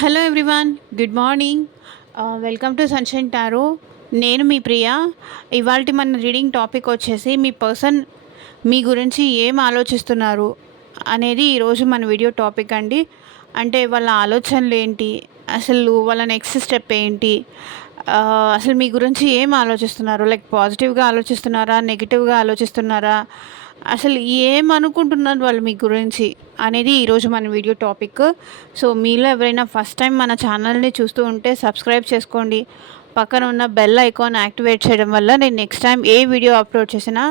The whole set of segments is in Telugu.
Hello everyone, good morning. Welcome to sunshine tarot. నేను మీ ప్రియ. ఇవాళ మన రీడింగ్ టాపిక్ వచ్చేసి మీ పర్సన్ మీ గురించి ఏం ఆలోచిస్తున్నారు అనేది ఈరోజు మన వీడియో టాపిక్ అండి. అంటే వాళ్ళ ఆలోచనలు ఏంటి, అసలు వాళ్ళ నెక్స్ట్ స్టెప్ ఏంటి, అసలు మీ గురించి ఏం ఆలోచిస్తున్నారు, లైక్ పాజిటివ్గా ఆలోచిస్తున్నారా, నెగిటివ్గా ఆలోచిస్తున్నారా, అసలు ఏమనుకుంటున్నారు వాళ్ళు మీ గురించి అనేది ఈరోజు మన వీడియో టాపిక్. సో మీలో ఎవరైనా ఫస్ట్ టైం మన ఛానల్ని చూస్తూ ఉంటే సబ్స్క్రైబ్ చేసుకోండి. పక్కన ఉన్న బెల్ ఐకాన్ యాక్టివేట్ చేయడం వల్ల నేను నెక్స్ట్ టైం ఏ వీడియో అప్లోడ్ చేసినా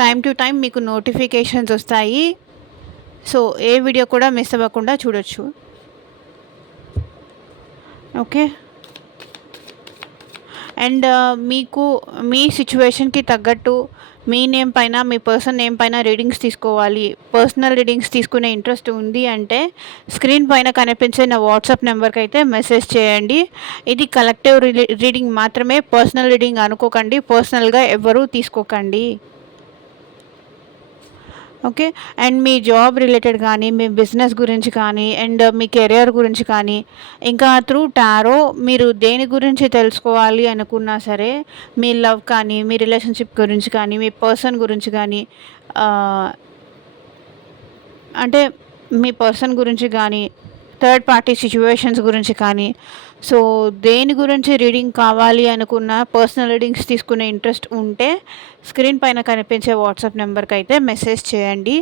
టైం టు టైం మీకు నోటిఫికేషన్స్ వస్తాయి. సో ఏ వీడియో కూడా మిస్ అవ్వకుండా చూడొచ్చు. ఓకే. అండ్ మీకు మీ సిచ్యువేషన్కి తగ్గట్టు మీ నేమ్ పైన, మీ పర్సన్ నేమ్ పైన రీడింగ్స్ తీసుకోవాలి, పర్సనల్ రీడింగ్స్ తీసుకునే ఇంట్రెస్ట్ ఉంది అంటే స్క్రీన్ పైన కనిపించే నా వాట్సాప్ నెంబర్కి అయితే మెసేజ్ చేయండి. ఇది కలెక్టివ్ రీడింగ్ మాత్రమే, పర్సనల్ రీడింగ్ అనుకోకండి, పర్సనల్గా ఎవరూ తీసుకోకండి. Okay. And me job related కానీ, మీ బిజినెస్ గురించి కానీ, అండ్ మీ కెరియర్ గురించి కానీ, ఇంకా త్రూ టారో మీరు దేని గురించి తెలుసుకోవాలి అనుకున్నా సరే, మీ లవ్ కానీ, మీ రిలేషన్షిప్ గురించి కానీ, మీ పర్సన్ గురించి కానీ, అంటే మీ పర్సన్ గురించి కానీ, థర్డ్ పార్టీ సిచ్యువేషన్స్ గురించి కానీ, సో దేని గురించి రీడింగ్ కావాలి అనుకున్న, పర్సనల్ రీడింగ్స్ తీసుకునే ఇంట్రెస్ట్ ఉంటే స్క్రీన్ పైన కనిపించే వాట్సాప్ నెంబర్కి అయితే మెసేజ్ చేయండి.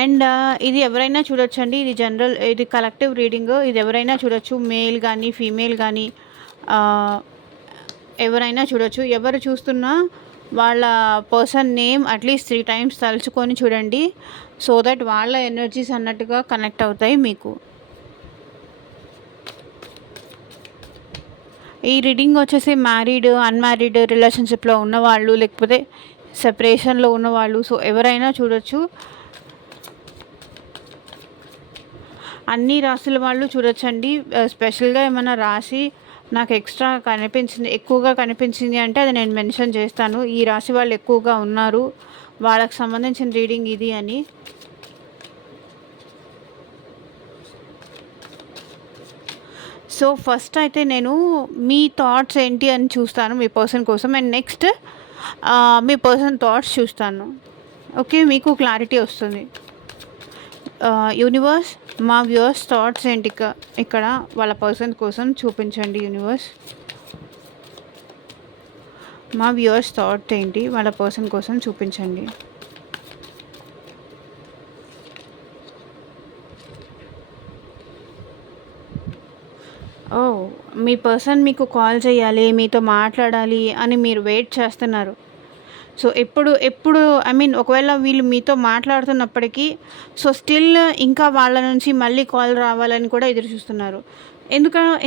అండ్ ఇది ఎవరైనా చూడొచ్చండి. ఇది జనరల్, ఇది కలెక్టివ్ రీడింగ్. ఇది ఎవరైనా చూడొచ్చు, మేల్ కానీ ఫీమేల్ కానీ ఎవరైనా చూడొచ్చు. ఎవరు చూస్తున్నా వాళ్ళ పర్సన్ నేమ్ అట్లీస్ట్ 3 టైమ్స్ తలుచుకొని చూడండి. సో దట్ వాళ్ళ ఎనర్జీస్ అన్నట్టుగా కనెక్ట్ అవుతాయి మీకు. ఈ రీడింగ్ వచ్చేసి మ్యారీడ్, అన్మ్యారీడ్ రిలేషన్షిప్లో ఉన్నవాళ్ళు, లేకపోతే సెపరేషన్లో ఉన్నవాళ్ళు, సో ఎవరైనా చూడొచ్చు. అన్ని రాశుల వాళ్ళు చూడొచ్చండి. స్పెషల్గా ఏమైనా రాశి నాకు ఎక్స్ట్రా కనిపించింది, ఎక్కువగా కనిపించింది అంటే అది నేను మెన్షన్ చేస్తాను. ఈ రాశి వాళ్ళు ఎక్కువగా ఉన్నారు, వాళ్ళకి సంబంధించిన రీడింగ్ ఇది అని. సో ఫస్ట్ అయితే నేను మీ థాట్స్ ఏంటి అని చూస్తాను మీ పర్సన్ కోసం, and next me person thoughts చూస్తాను. ఓకే, మీకు క్లారిటీ వస్తుంది. యూనివర్స్, మా వ్యూవర్స్ థాట్స్ ఏంటి ఇక్కడ వాళ్ళ పర్సన్ కోసం చూపించండి. యూనివర్స్, మా వ్యూవర్స్ థాట్ ఏంటి వాళ్ళ పర్సన్ కోసం చూపించండి. ఓ, మీ పర్సన్ మీకు కాల్ చేయాలి, మీతో మాట్లాడాలి అని మీరు వెయిట్ చేస్తున్నారు. సో ఎప్పుడు ఐ మీన్ ఒకవేళ వీళ్ళు మీతో మాట్లాడుతున్నప్పటికీ సో స్టిల్ ఇంకా వాళ్ళ నుంచి మళ్ళీ కాల్ రావాలని కూడా ఎదురు చూస్తున్నారు.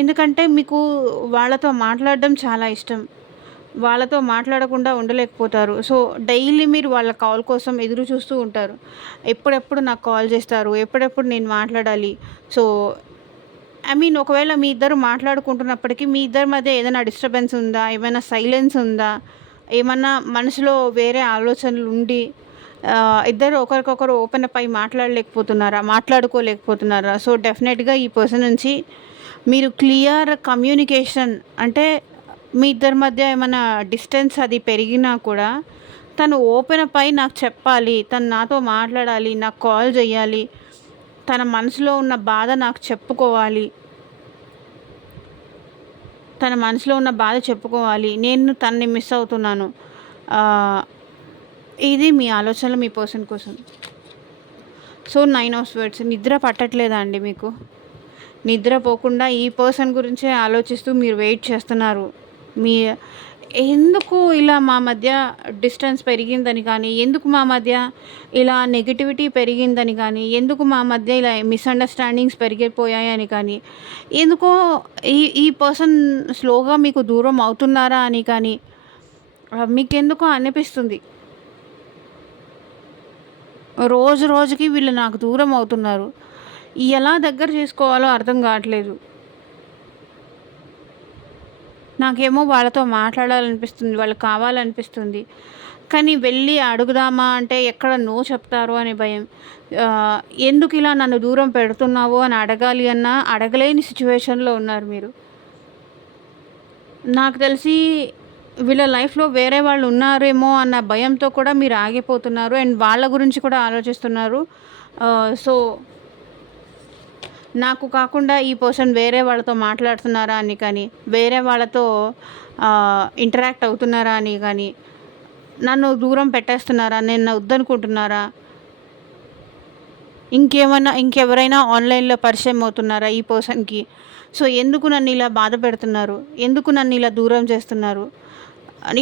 ఎందుకంటే మీకు వాళ్ళతో మాట్లాడడం చాలా ఇష్టం, వాళ్ళతో మాట్లాడకుండా ఉండలేకపోతారు. సో డైలీ మీరు వాళ్ళ కాల్ కోసం ఎదురు చూస్తూ ఉంటారు. ఎప్పుడెప్పుడు నాకు కాల్ చేస్తారు, ఎప్పుడెప్పుడు నేను మాట్లాడాలి. సో ఐ మీన్ ఒకవేళ మీ ఇద్దరు మాట్లాడుకుంటున్నప్పటికీ మీ ఇద్దరి మధ్య ఏదైనా డిస్టర్బెన్స్ ఉందా, ఏమైనా సైలెన్స్ ఉందా, ఏమన్నా మనసులో వేరే ఆలోచనలు ఉండి ఇద్దరు ఒకరికొకరు ఓపెన్ అప్ అయి మాట్లాడుకోలేకపోతున్నారా? సో డెఫినెట్గా ఈ పర్సన్ నుంచి మీరు క్లియర్ కమ్యూనికేషన్, అంటే మీ ఇద్దరి మధ్య ఏమైనా డిస్టెన్స్ అది పెరిగినా కూడా తను ఓపెన్ అప్ అయి నాకు చెప్పాలి, తను నాతో మాట్లాడాలి, నాకు కాల్ చేయాలి, తన మనసులో ఉన్న బాధ నాకు చెప్పుకోవాలి, తన మనసులో ఉన్న బాధ చెప్పుకోవాలి, నేను తనని మిస్ అవుతున్నాను. ఇది మీ ఆలోచనలు మీ పర్సన్ కోసం. So 9 of swords. నిద్ర పట్టట్లేదా అండి మీకు? నిద్రపోకుండా ఈ పర్సన్ గురించే ఆలోచిస్తూ మీరు వెయిట్ చేస్తున్నారు. మీ ఎందుకు ఇలా మా మధ్య డిస్టెన్స్ పెరిగిందని కానీ, ఎందుకు మా మధ్య ఇలా నెగిటివిటీ పెరిగిందని కానీ, ఎందుకు మా మధ్య ఇలా మిస్అండర్స్టాండింగ్స్ పెరిగిపోయాయని కానీ, ఎందుకో ఈ ఈ పర్సన్ స్లోగా మీకు దూరం అవుతున్నారా అని కానీ మీకెందుకో అనిపిస్తుంది. రోజు రోజుకి వీళ్ళు నాకు దూరం అవుతున్నారు, ఎలా దగ్గర చేసుకోవాలో అర్థం కావట్లేదు. నాకేమో వాళ్ళతో మాట్లాడాలనిపిస్తుంది, వాళ్ళు కావాలనిపిస్తుంది, కానీ వెళ్ళి అడుగుదామా అంటే ఎక్కడ నో చెప్తారో అనే భయం. ఎందుకు ఇలా నన్ను దూరం పెడుతున్నావు అని అడగాలి అన్నా అడగలేని సిచ్యువేషన్‌లో ఉన్నారు మీరు. నాకు తెలిసి వీళ్ళ లైఫ్‌లో వేరే వాళ్ళు ఉన్నారేమో అన్న భయంతో కూడా మీరు ఆగిపోతున్నారు. అండ్ వాళ్ళ గురించి కూడా ఆలోచిస్తున్నారు. సో, నాకు కాకుండా ఈ పర్సన్ వేరే వాళ్ళతో మాట్లాడుతున్నారా అని కానీ, వేరే వాళ్ళతో ఇంటరాక్ట్ అవుతున్నారా అని కానీ, నన్ను దూరం పెట్టేస్తున్నారా? నేను వద్దనుకుంటున్నారా? ఇంకెవరైనా ఆన్‌లైన్‌లో పరిచయం అవుతున్నారా ఈ పర్సన్‌కి? సో, ఎందుకు నన్ను ఇలా బాధ పెడుతున్నారు? ఎందుకు నన్ను ఇలా దూరం చేస్తున్నారు?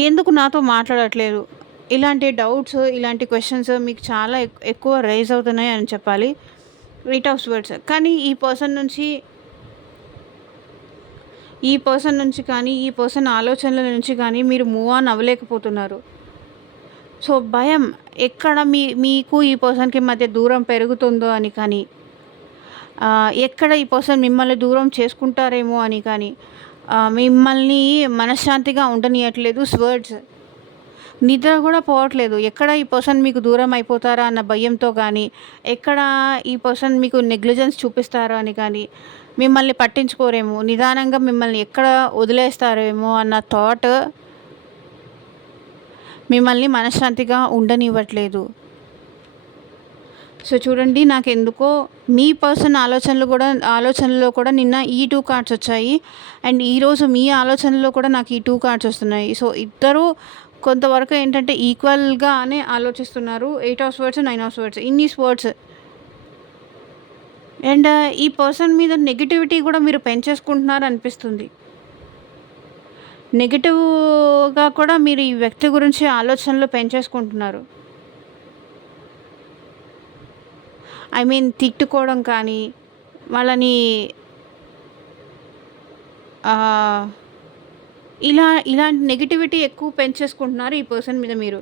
ఎందుకు నాతో మాట్లాడట్లేదు? ఇలాంటి డౌట్స్, ఇలాంటి క్వెషన్స్ మీకు చాలా ఎక్కువ రైజ్ అవుతున్నాయి అని చెప్పాలి. 8 ఆఫ్ స్వర్డ్స్. కానీ ఈ పర్సన్ నుంచి కానీ, ఈ పర్సన్ ఆలోచనల నుంచి కానీ మీరు మూవ్ ఆన్ అవ్వలేకపోతున్నారు. సో, భయం ఎక్కడ మీకు ఈ పర్సన్‌కి మధ్య దూరం పెరుగుతుందో అని కానీ, ఎక్కడ ఈ పర్సన్ మిమ్మల్ని దూరం చేసుకుంటారేమో అని కానీ, మిమ్మల్ని మనశ్శాంతిగా ఉండనీయట్లేదు స్వర్డ్స్. నిద్ర కూడా పోవట్లేదు. ఎక్కడ ఈ పర్సన్ మీకు దూరం అయిపోతారా అన్న భయంతో కానీ, ఎక్కడ ఈ పర్సన్ మీకు నెగ్లిజెన్స్ చూపిస్తారో అని కానీ, మిమ్మల్ని పట్టించుకోరేమో, నిదానంగా మిమ్మల్ని ఎక్కడ వదిలేస్తారేమో అన్న థాట్ మిమ్మల్ని మనశ్శాంతిగా ఉండనివ్వట్లేదు. సో, చూడండి, నాకెందుకో మీ పర్సన్ ఆలోచనలో కూడా నిన్న ఈ 2 కార్డ్స్ వచ్చాయి. అండ్ ఈరోజు మీ ఆలోచనలో కూడా నాకు ఈ 2 కార్డ్స్ వస్తున్నాయి. సో, ఇద్దరూ కొంతవరకు ఏంటంటే ఈక్వల్‌గానే ఆలోచిస్తున్నారు. 8 ఆఫ్ స్వర్డ్స్, 9 ఆఫ్ స్వర్డ్స్, ఇన్ని స్వర్డ్స్. అండ్ ఈ పర్సన్ మీద నెగటివిటీ కూడా మీరు పెంచేసుకుంటున్నారు అనిపిస్తుంది. నెగెటివ్‌గా కూడా మీరు ఈ వ్యక్తి గురించి ఆలోచనలు పెంచేసుకుంటున్నారు. ఐ మీన్ తిట్టుకోవడం కానీ, వాళ్ళని ఇలాంటి నెగటివిటీ ఎక్కువ పెంచేసుకుంటున్నారు ఈ పర్సన్ మీద మీరు.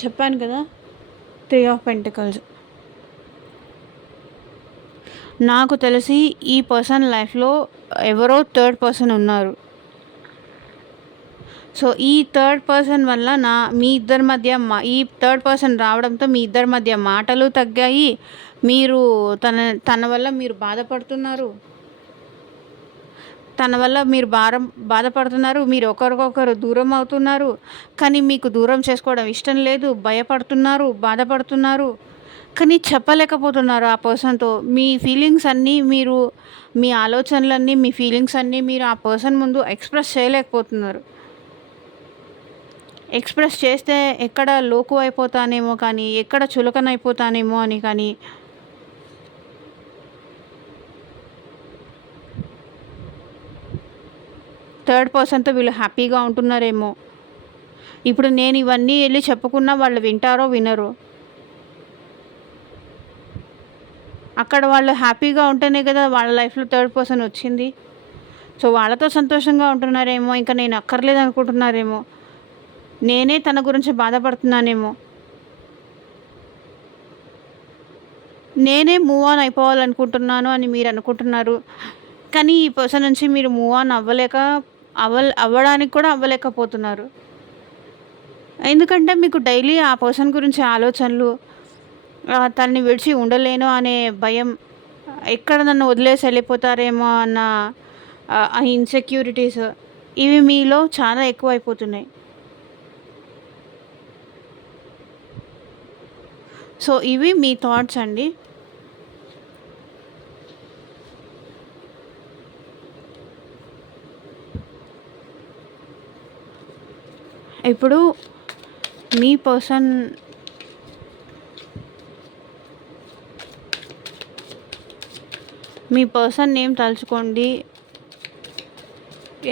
చెప్పాను కదా, 3 ఆఫ్ పెంటికల్స్. నాకు తెలిసి ఈ పర్సన్ లైఫ్‌లో ఎవరో థర్డ్ పర్సన్ ఉన్నారు. సో, ఈ థర్డ్ పర్సన్ వల్ల మీ ఇద్దరి మధ్య ఈ థర్డ్ పర్సన్ రావడంతో మీ ఇద్దరి మధ్య మాటలు తగ్గాయి. మీరు తన వల్ల మీరు బాధపడుతున్నారు. తన వల్ల మీరు బాధపడుతున్నారు. మీరు ఒకరికొకరు దూరం అవుతున్నారు. కానీ మీకు దూరం చేసుకోవడం ఇష్టం లేదు. భయపడుతున్నారు, బాధపడుతున్నారు. కానీ చెప్పలేకపోతున్నారు ఆ పర్సన్‌తో. మీ ఫీలింగ్స్ అన్నీ మీ ఆలోచనలన్నీ, మీ ఫీలింగ్స్ అన్నీ మీరు ఆ పర్సన్ ముందు ఎక్స్‌ప్రెస్ చేయలేకపోతున్నారు. ఎక్స్‌ప్రెస్ చేస్తే ఎక్కడ లోకు అయిపోతానేమో కానీ, ఎక్కడ చులకనైపోతానేమో అని కానీ, థర్డ్ పర్సన్‌తో వీళ్ళు హ్యాపీగా ఉంటున్నారేమో. ఇప్పుడు నేను ఇవన్నీ వెళ్ళి చెప్పుకున్నా వాళ్ళు వింటారో వినరో. అక్కడ వాళ్ళు హ్యాపీగా ఉంటేనే కదా వాళ్ళ లైఫ్‌లో థర్డ్ పర్సన్ వచ్చింది. సో, వాళ్ళతో సంతోషంగా ఉంటున్నారేమో. ఇంకా నేను అక్కర్లేదు అనుకుంటున్నారేమో. నేనే తన గురించి బాధపడుతున్నానేమో. నేనే మూవ్ ఆన్ అయిపోవాలనుకుంటున్నాను అని మీరు అనుకుంటున్నారు. కానీ ఈ పర్సన్ నుంచి మీరు మూవ్ ఆన్ అవ్వడానికి కూడా అవ్వలేకపోతున్నారు. ఎందుకంటే మీకు డైలీ ఆ పర్సన్ గురించి ఆలోచనలు, తనని విడిచి ఉండలేను అనే భయం, ఎక్కడ నన్ను వదిలేసి వెళ్ళిపోతారేమో అన్న ఆ ఇన్సెక్యూరిటీస్, ఇవి మీలో చాలా ఎక్కువైపోతున్నాయి. సో, ఇవి మీ థాట్స్ అండి. ఇప్పుడు మీ పర్సన్ నేమ్ తలుచుకోండి.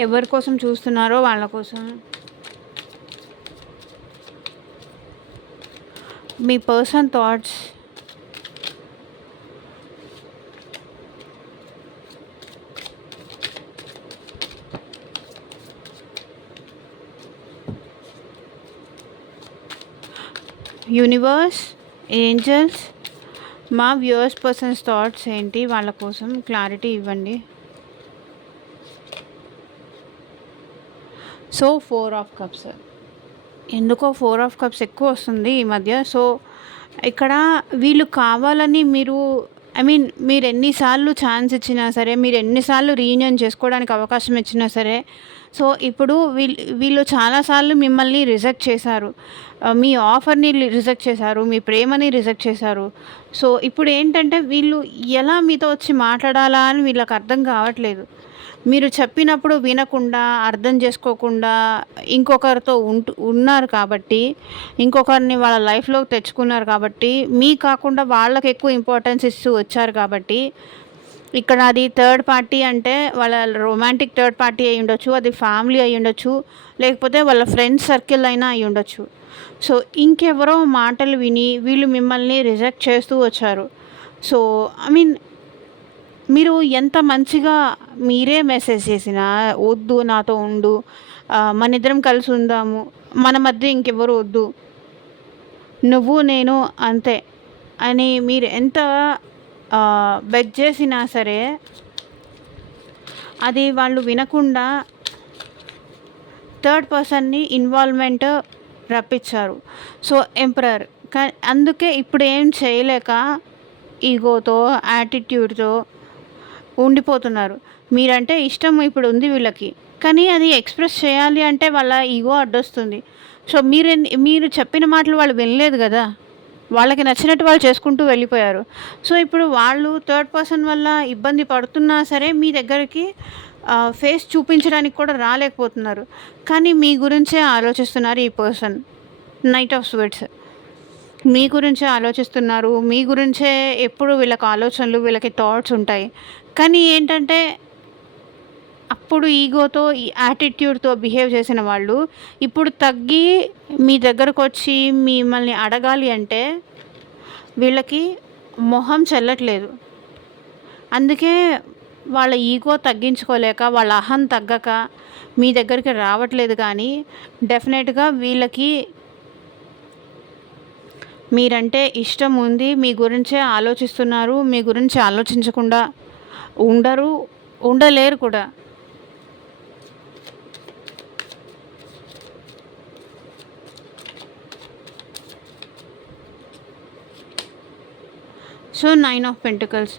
ఎవరి కోసం చూస్తున్నారో వాళ్ళ కోసం. మీ పర్సన్ థాట్స్, యూనివర్స్, ఏంజల్స్, మా వ్యూవర్స్ పర్సన్స్ థాట్స్ ఏంటి, వాళ్ళ కోసం క్లారిటీ ఇవ్వండి. So, 4 of cups. ఎందుకో 4 ఆఫ్ కప్స్ ఎక్కువొస్తుంది ఈ మధ్య. సో, ఇక్కడ వీళ్ళు కావాలని మీరు ఐ మీన్ మీరెన్ని సార్లు ఛాన్స్ ఇచ్చినా సరే, మీరెన్ని సార్లు రీయూనియన్ చేసుకోవడానికి అవకాశం ఇచ్చినా సరే, సో, ఇప్పుడు వీళ్ళు చాలా సార్లు మిమ్మల్ని రిజెక్ట్ చేశారు. మీ ఆఫర్‌ని రిజెక్ట్ చేశారు. మీ ప్రేమని రిజెక్ట్ చేశారు. సో, ఇప్పుడేంటంటే వీళ్ళు ఎలా మీతో వచ్చి మాట్లాడాలా అని వీళ్ళకి అర్థం కావట్లేదు. మీరు చెప్పినప్పుడు వినకుండా, అర్థం చేసుకోకుండా ఇంకొకరితో ఉన్నారు కాబట్టి, ఇంకొకరిని వాళ్ళ లైఫ్‌లోకి తెచ్చుకున్నారు కాబట్టి, మీకు కాకుండా వాళ్ళకి ఎక్కువ ఇంపార్టెన్స్ ఇస్తూ వచ్చారు కాబట్టి, ఇక్కడ అది థర్డ్ పార్టీ అంటే వాళ్ళ రొమాంటిక్ థర్డ్ పార్టీ అయ్యుండొచ్చు, అది ఫ్యామిలీ అయ్యుండొచ్చు, లేకపోతే వాళ్ళ ఫ్రెండ్స్ సర్కిల్ అయినా అయ్యుండొచ్చు. సో, ఇంకెవరో మాటలు విని వీళ్ళు మిమ్మల్ని రిజెక్ట్ చేస్తూ వచ్చారు. సో, ఐ మీన్ మీరు ఎంత మంచిగా మీరే మెసేజ్ చేసినా, "వద్దు నాతో ఉండు. మనిద్దరం కలిసి ఉందాము. మన మధ్య ఇంకెవ్వరు వద్దు. నువ్వు నేను అంతే" అని మీరు ఎంత బెగ్ చేసినా సరే, అది వాళ్ళు వినకుండా థర్డ్ పర్సన్‌ని ఇన్వాల్వ్‌మెంట్ రప్పించారు. సో, ఎంపరర్ అందుకే ఇప్పుడు ఏం చేయలేక ఈగోతో, యాటిట్యూడ్‌తో ఉండిపోతున్నారు. మీరంటే ఇష్టం ఇప్పుడు ఉంది వీళ్ళకి. కానీ అది ఎక్స్‌ప్రెస్ చేయాలి అంటే వాళ్ళ ఈగో అడ్డొస్తుంది. సో, మీరు చెప్పిన మాటలు వాళ్ళు వినలేదు గదా! వాళ్ళకి నచ్చినట్టు వాళ్ళు చేసుకుంటూ వెళ్ళిపోయారు. సో, ఇప్పుడు వాళ్ళు థర్డ్ పర్సన్ వల్ల ఇబ్బంది పడుతున్నా సరే మీ దగ్గరికి ఫేస్ చూపించడానికి కూడా రాలేకపోతున్నారు. కానీ మీ గురించే ఆలోచిస్తున్నారు ఈ పర్సన్. Night of sweets. మీ గురించే ఆలోచిస్తున్నారు. మీ గురించే ఎప్పుడు వీళ్ళకి ఆలోచనలు, వీళ్ళకి థాట్స్ ఉంటాయి. కానీ ఏంటంటే అప్పుడు ఈగోతో, ఈ యాటిట్యూడ్‌తో బిహేవ్ చేసిన వాళ్ళు ఇప్పుడు తగ్గి మీ దగ్గరకొచ్చి మిమ్మల్ని అడగాలి అంటే వీళ్ళకి మొహం చెల్లట్లేదు. అందుకే వాళ్ళ ఈగో తగ్గించుకోలేక, వాళ్ళ అహం తగ్గక మీ దగ్గరికి రావట్లేదు. కానీ డెఫినెట్‌గా వీళ్ళకి మీరంటే ఇష్టం ఉంది. మీ గురించే ఆలోచిస్తున్నారు. మీ గురించి ఆలోచించకుండా ఉండలేరు కూడా. So, 9 of pentacles.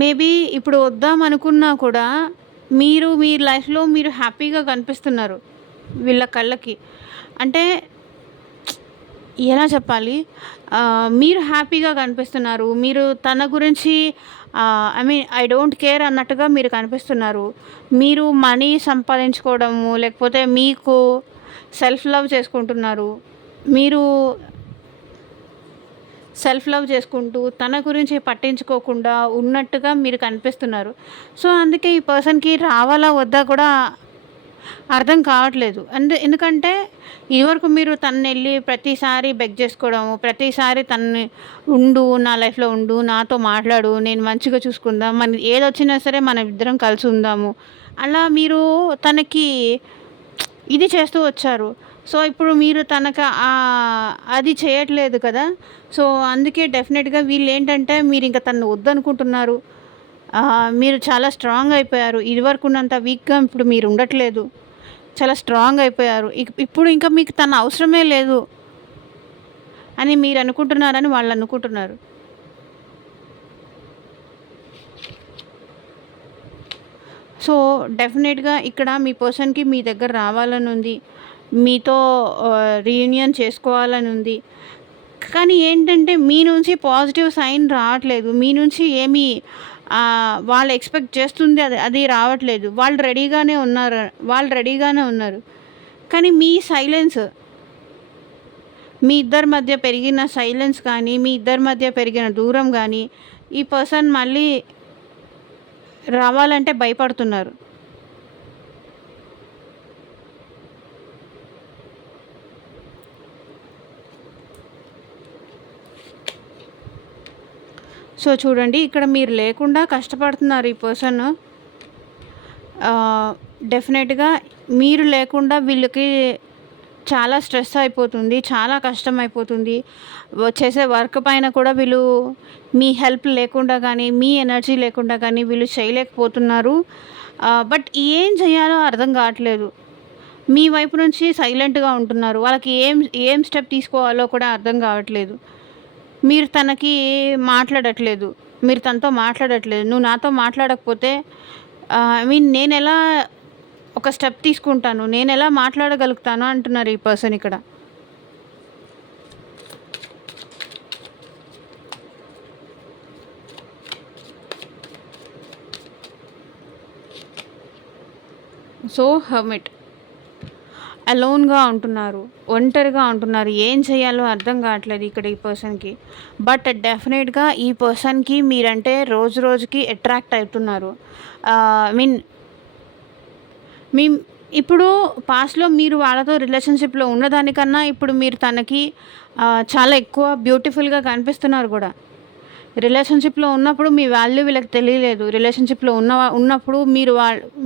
మేబీ ఇప్పుడు వద్దామనుకున్నా కూడా మీ లైఫ్‌లో మీరు హ్యాపీగా కనిపిస్తున్నారు వీళ్ళ కళ్ళకి. అంటే ఎలా చెప్పాలి? మీరు హ్యాపీగా కనిపిస్తున్నారు. మీరు తన గురించి I mean I don't care అన్నట్టుగా మీరు కనిపిస్తున్నారు. మీరు మనీ సంపాదించుకోవడము, లేకపోతే మీకు సెల్ఫ్ లవ్ చేసుకుంటున్నారు. మీరు సెల్ఫ్ లవ్ చేసుకుంటూ తన గురించి పట్టించుకోకుండా ఉన్నట్టుగా మీరు కనిపిస్తున్నారు. సో, అందుకే ఈ పర్సన్‌కి రావాలా వద్దా కూడా అర్థం కావట్లేదు. ఎందుకంటే ఇదివరకు మీరు తననెళ్ళి ప్రతిసారి బెగ్ చేసుకోవడము, ప్రతిసారి తనని నా లైఫ్‌లో ఉండు, నాతో మాట్లాడు, నేను మంచిగా చూసుకుందాం, ఏదొచ్చినా సరే మనమిద్దరం కలిసి ఉందాము. అలా మీరు తనకి ఇది చేస్తూ వచ్చారు. సో, ఇప్పుడు మీరు తనకు అది చేయట్లేదు కదా! సో, అందుకే డెఫినెట్‌గా వీళ్ళేంటంటే మీరింక తనని వద్దనుకుంటున్నారు. మీరు చాలా స్ట్రాంగ్ అయిపోయారు. ఇదివరకున్నంత వీక్‌గా ఇప్పుడు మీరు ఉండట్లేదు. చాలా స్ట్రాంగ్ అయిపోయారు. ఇప్పుడు ఇంకా మీకు తన అవసరమే లేదు అని మీరు అనుకుంటున్నారని వాళ్ళు అనుకుంటున్నారు. సో, డెఫినెట్‌గా ఇక్కడ మీ పర్సన్‌కి మీ దగ్గర రావాలనుంది. మీతో రీయూనియన్ చేసుకోవాలనుంది. కానీ ఏంటంటే మీ నుంచి పాజిటివ్ సైన్ రావట్లేదు. మీ నుంచి ఏమీ వాళ్ళు ఎక్స్‌పెక్ట్ చేస్తుంది అది రావట్లేదు. వాళ్ళు రెడీగానే ఉన్నారు. కానీ మీ సైలెన్స్, మీ ఇద్దరి మధ్య పెరిగిన సైలెన్స్ కానీ, మీ ఇద్దరి మధ్య పెరిగిన దూరం గానీ, ఈ పర్సన్ మళ్ళీ రావాలంటే భయపడుతున్నారు. సో, చూడండి ఇక్కడ మీరు లేకుండా కష్టపడుతున్నారు ఈ పర్సన్. డెఫినెట్‌గా మీరు లేకుండా వీళ్ళకి చాలా స్ట్రెస్ అయిపోతుంది. చాలా కష్టం అయిపోతుంది. చేసే వర్క్ పైన కూడా వీళ్ళు మీ హెల్ప్ లేకుండా గానీ, మీ ఎనర్జీ లేకుండా గానీ వీళ్ళు చేయలేకపోతున్నారు. బట్ ఏం చేయాలో అర్థం కావట్లేదు. మీ వైపు నుంచి సైలెంట్‌గా ఉంటున్నారు. వాళ్ళకి ఏం ఏం స్టెప్ తీసుకోవాలో కూడా అర్థం కావట్లేదు. మీరు తనకి మాట్లాడట్లేదు. మీరు తనతో మాట్లాడట్లేదు. "నువ్వు నాతో మాట్లాడకపోతే ఐ మీన్ నేనెలా ఒక స్టెప్ తీసుకుంటాను? నేనెలా మాట్లాడగలుగుతాను?" అంటున్నారు ఈ పర్సన్ ఇక్కడ. So, hermit. అలోన్‌గా ఉంటున్నారు. ఒంటరిగా ఉంటున్నారు. ఏం చేయాలో అర్థం కావట్లేదు ఇక్కడ ఈ పర్సన్‌కి. బట్ డెఫినెట్‌గా ఈ పర్సన్‌కి మీరంటే రోజు రోజుకి అట్రాక్ట్ అవుతున్నారు. ఐ మీన్ మీ ఇప్పుడు పాస్ట్‌లో మీరు వాళ్ళతో రిలేషన్‌షిప్‌లో ఉన్నదానికన్నా ఇప్పుడు మీరు తనకి చాలా ఎక్కువ బ్యూటిఫుల్‌గా కనిపిస్తున్నారు గూడా. రిలేషన్‌షిప్‌లో ఉన్నప్పుడు మీ వాల్యూ వీళ్ళకి తెలియలేదు. రిలేషన్‌షిప్‌లో ఉన్నప్పుడు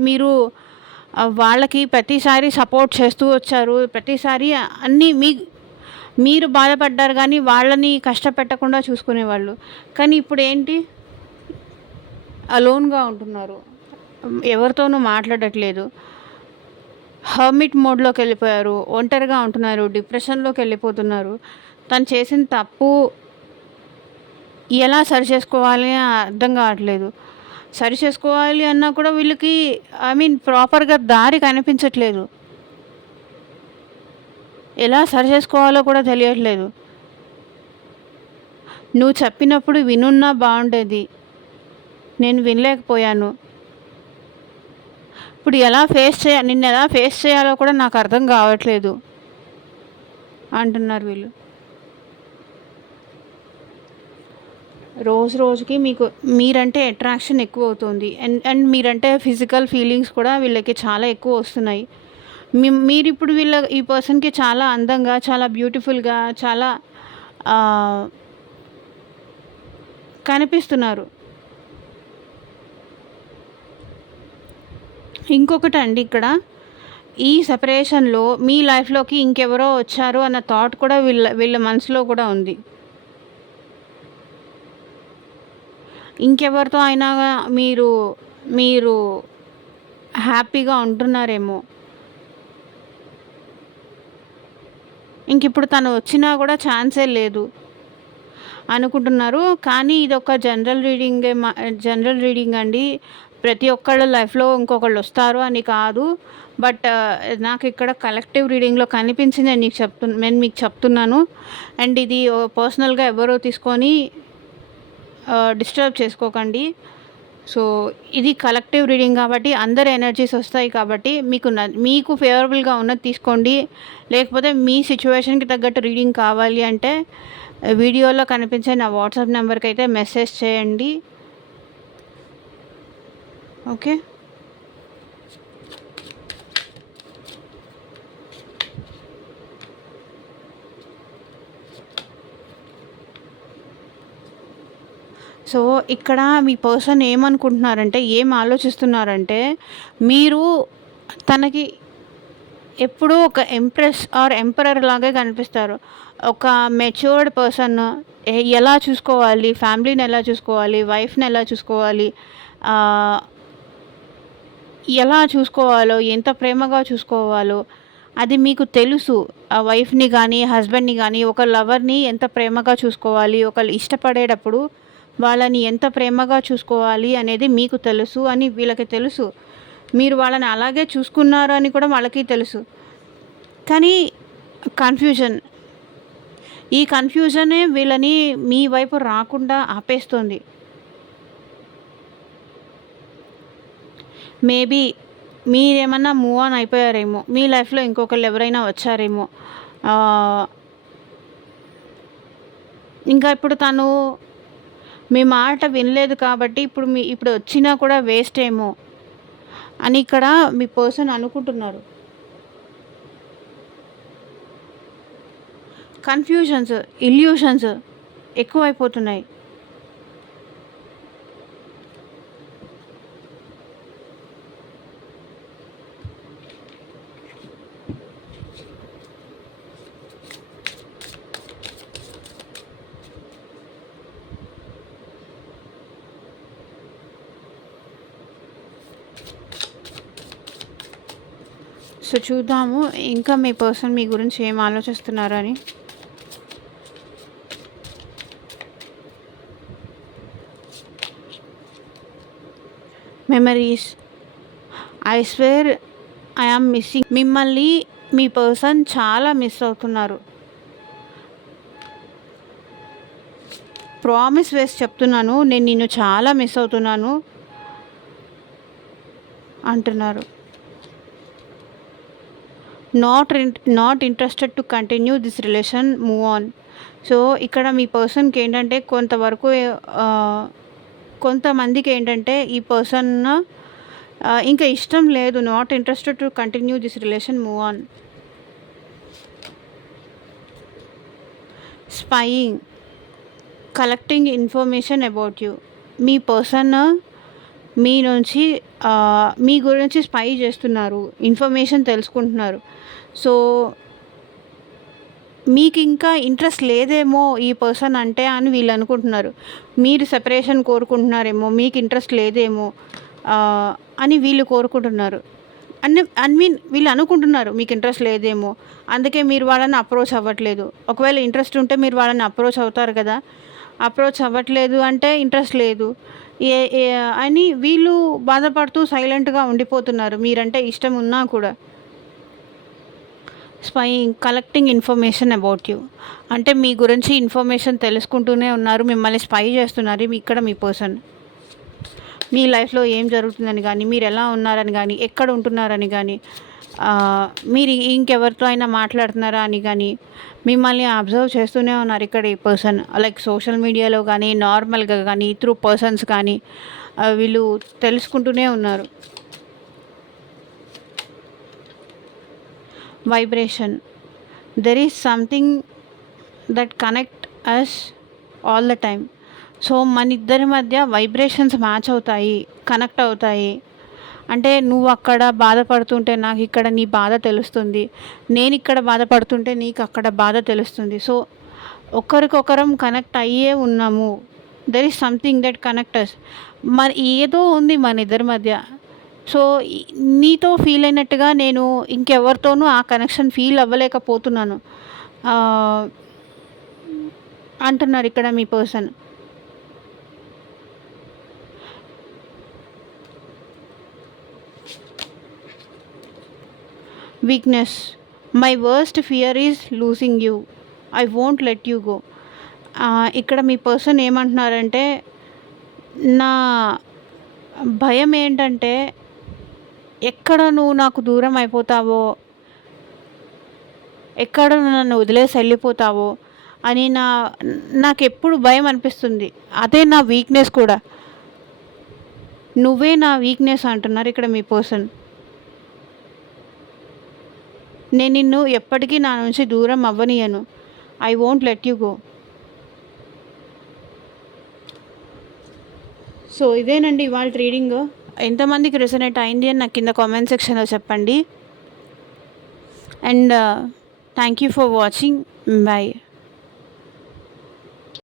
మీరు వాళ్ళకి ప్రతిసారి సపోర్ట్ చేస్తూ వచ్చారు. ప్రతిసారి అన్నీ మీరు బాధపడ్డారు గానీ, వాళ్ళని కష్టపెట్టకుండా చూసుకునేవాళ్ళు. కానీ ఇప్పుడేంటి? అలోన్‌గా ఉంటున్నారు. ఎవరితోనూ మాట్లాడట్లేదు. హర్మిట్ మోడ్‌లోకెళ్ళిపోయారు. ఒంటరిగా ఉంటున్నారు. డిప్రెషన్‌లోకెళ్ళిపోతున్నారు. తను చేసిన తప్పు ఎలా సరిచేసుకోవాలి అని అర్థం కావట్లేదు. సరిచేసుకోవాలి అన్నా కూడా వీళ్ళకి ఐ మీన్ ప్రాపర్‌గా దారి కనిపించట్లేదు. ఎలా సరిచేసుకోవాలో కూడా తెలియట్లేదు. నువ్వు చెప్పినప్పుడు వినున్నా బావుండేది. నేను వినలేకపోయాను. ఇప్పుడు నిన్నెలా ఫేస్ చేయాలో కూడా నాకు అర్థం కావట్లేదు అంటున్నారు వీళ్ళు. రోజు రోజుకి మీరంటే అట్రాక్షన్ ఎక్కువవుతుంది. అండ్ మీరంటే ఫిజికల్ ఫీలింగ్స్ కూడా వీళ్ళకి చాలా ఎక్కువ వస్తున్నాయి. మీరిప్పుడు ఈ పర్సన్‌కి చాలా అందంగా, చాలా బ్యూటిఫుల్‌గా, చాలా కనిపిస్తున్నారు. ఇంకొకటండి ఇక్కడ ఈ సెపరేషన్‌లో మీ లైఫ్‌లోకి ఇంకెవరో వచ్చారు అన్న థాట్ కూడా వీళ్ళ మనసులో కూడా ఉంది. ఇంకెవరితో అయినా మీరు మీరు హ్యాపీగా ఉంటున్నారేమో. ఇంకిప్పుడు తను వచ్చినా కూడా ఛాన్సే లేదు అనుకుంటున్నారు. కానీ ఇదొక జనరల్ రీడింగ్ అండి. ప్రతి ఒక్కళ్ళ లైఫ్‌లో ఇంకొకళ్ళు వస్తారు అని కాదు. బట్ నాకు ఇక్కడ కలెక్టివ్ రీడింగ్‌లో కనిపించింది నేను మీకు చెప్తున్నాను. అండ్ ఇది పర్సనల్‌గా ఎవరో తీసుకొని డిస్టర్బ్ చేసుకోకండి. సో, ఇది కలెక్టివ్ రీడింగ్ కాబట్టి అందరి ఎనర్జీస్ వస్తాయి కాబట్టి మీకు ఫేవరబుల్‌గా ఉన్నది తీసుకోండి. లేకపోతే మీ సిట్యుయేషన్‌కి తగ్గట్టు రీడింగ్ కావాలి అంటే వీడియోలో కనిపించే నా వాట్సాప్ నెంబర్‌కి అయితే మెసేజ్ చేయండి. ఓకే. సో, ఇక్కడ మీ పర్సన్ ఏమనుకుంటున్నారంటే, ఏం ఆలోచిస్తున్నారంటే, మీరు తనకి ఎప్పుడూ ఒక ఎంప్రెస్ ఆర్ ఎంపరర్ లాగే కనిపిస్తారు. ఒక మెచ్యూర్డ్ పర్సన్ ఎలా చూసుకోవాలి, ఫ్యామిలీని ఎలా చూసుకోవాలి, వైఫ్‌ని ఎలా చూసుకోవాలి, ఎలా చూసుకోవాలో, ఎంత ప్రేమగా చూసుకోవాలో అది మీకు తెలుసు. ఆ వైఫ్‌ని గానీ, హస్బెండ్‌ని గానీ, ఒక లవర్‌ని ఎంత ప్రేమగా చూసుకోవాలి, ఒకళ్ళు ఇష్టపడేటప్పుడు వాళ్ళని ఎంత ప్రేమగా చూసుకోవాలి అనేది మీకు తెలుసు అని వీళ్ళకి తెలుసు. మీరు వాళ్ళని అలాగే చూసుకున్నారు అని కూడా వాళ్ళకి తెలుసు. కానీ కన్‌ఫ్యూజన్. ఈ కన్‌ఫ్యూజనే వీళ్ళని మీ వైపు రాకుండా ఆపేస్తుంది. మేబీ మీరేమన్నా మూవ్ ఆన్ అయిపోయారేమో. మీ లైఫ్‌లో ఇంకొకళ్ళు ఎవరైనా వచ్చారేమో. ఇంకా ఇప్పుడు తను మీ మాట వినలేదు కాబట్టి ఇప్పుడు వచ్చినా కూడా వేస్ట్ ఏమో అని ఇక్కడ మీ పర్సన్ అనుకుంటున్నారు. కన్‌ఫ్యూజన్స్, ఇల్యూషన్స్ ఎక్కువైపోతున్నాయి. సో చూద్దాము ఇంకా మీ పర్సన్ మీ గురించి ఏం ఆలోచిస్తున్నారని. Memories. I swear I am missing. మిమ్మల్ని మీ పర్సన్ చాలా మిస్ అవుతున్నారు. ప్రామిస్ వేసి చెప్తున్నాను, నేను నిన్ను చాలా మిస్ అవుతున్నాను అంటున్నారు. Not interested to continue this relation, move on. So ఇక్కడ మీ పర్సన్కి ఏంటంటే కొంతవరకు కొంతమందికి ఏంటంటే ఈ పర్సన్ ఇంకా ఇష్టం లేదు. Not interested to continue this relation, move on. Spying, collecting information about you. మీ పర్సన్ మీ నుంచి మీ గురించి స్పై చేస్తున్నారు, ఇన్ఫర్మేషన్ తెలుసుకుంటున్నారు. సో మీకు ఇంకా ఇంట్రెస్ట్ లేదేమో ఈ పర్సన్ అంటే అని వీళ్ళు అనుకుంటున్నారు. మీరు సెపరేషన్ కోరుకుంటున్నారేమో, మీకు ఇంట్రెస్ట్ లేదేమో అని వీళ్ళు కోరుకుంటున్నారు. మీన్ వీళ్ళు అనుకుంటున్నారు మీకు ఇంట్రెస్ట్ లేదేమో, అందుకే మీరు వాళ్ళని అప్రోచ్ అవ్వట్లేదు. ఒకవేళ ఇంట్రెస్ట్ ఉంటే మీరు వాళ్ళని అప్రోచ్ అవుతారు కదా. అప్రోచ్ అవ్వట్లేదు అంటే ఇంట్రెస్ట్ లేదు అని వీళ్ళు బాధపడుతూ సైలెంట్గా ఉండిపోతున్నారు, మీరంటే ఇష్టం ఉన్నా కూడా. Spying, collecting information about you. అంటే మీ గురించి ఇన్ఫర్మేషన్ తెలుసుకుంటూనే ఉన్నారు, మిమ్మల్ని స్పై చేస్తున్నారు. ఇక్కడ మీ పర్సన్ మీ లైఫ్లో ఏం జరుగుతుందని కానీ, మీరు ఎలా ఉన్నారని కానీ, ఎక్కడ ఉంటున్నారని కానీ, మీరు ఇంకెవరితో అయినా మాట్లాడుతున్నారా అని కానీ మిమ్మల్ని అబ్జర్వ్ చేస్తూనే ఉన్నారు ఇక్కడ ఈ పర్సన్. లైక్ సోషల్ మీడియాలో కానీ, నార్మల్గా కానీ, త్రూ పర్సన్స్ కానీ వీళ్ళు తెలుసుకుంటూనే ఉన్నారు. Vibration. There is something that connect us all the time. So మన ఇద్దరి మధ్య వైబ్రేషన్స్ మ్యాచ్ అవుతాయి, కనెక్ట్ అవుతాయి. అంటే నువ్వు అక్కడ బాధపడుతుంటే నాకు ఇక్కడ నీ బాధ తెలుస్తుంది, నేను ఇక్కడ బాధపడుతుంటే నీకు అక్కడ బాధ తెలుస్తుంది. సో ఒకరికొకరం కనెక్ట్ అయ్యే ఉన్నాము. There is something that connect us. మరి ఏదో ఉంది మన ఇద్దరి మధ్య. సో నీతో ఫీల్ అయినట్టుగా నేను ఇంకెవరితోనూ ఆ కనెక్షన్ ఫీల్ అవ్వలేకపోతున్నాను అంటున్నారు ఇక్కడ మీ person. Weakness. My worst fear is losing you, I won't let you go. ఇక్కడ మీ పర్సన్ ఏమంటున్నారంటే నా భయం ఏంటంటే ఎక్కడ నువ్వు నాకు దూరం అయిపోతావో, ఎక్కడ నన్ను వదిలేసి వెళ్ళిపోతావో అని నాకు ఎప్పుడు భయం అనిపిస్తుంది. అదే నా వీక్నెస్ కూడా. నువ్వే నా వీక్నెస్ అంటున్నారు ఇక్కడ మీ పర్సన్. నేను నిన్ను ఎప్పటికీ నా నుంచి దూరం అవ్వనియను, I won't let you go. So ఇదేనండి ఇవాళ రీడింగ్. ఎంతమందికి రెసొనేట్ అయింది అని నాకు కింద కామెంట్ సెక్షన్లో చెప్పండి. And thank you for watching. Bye.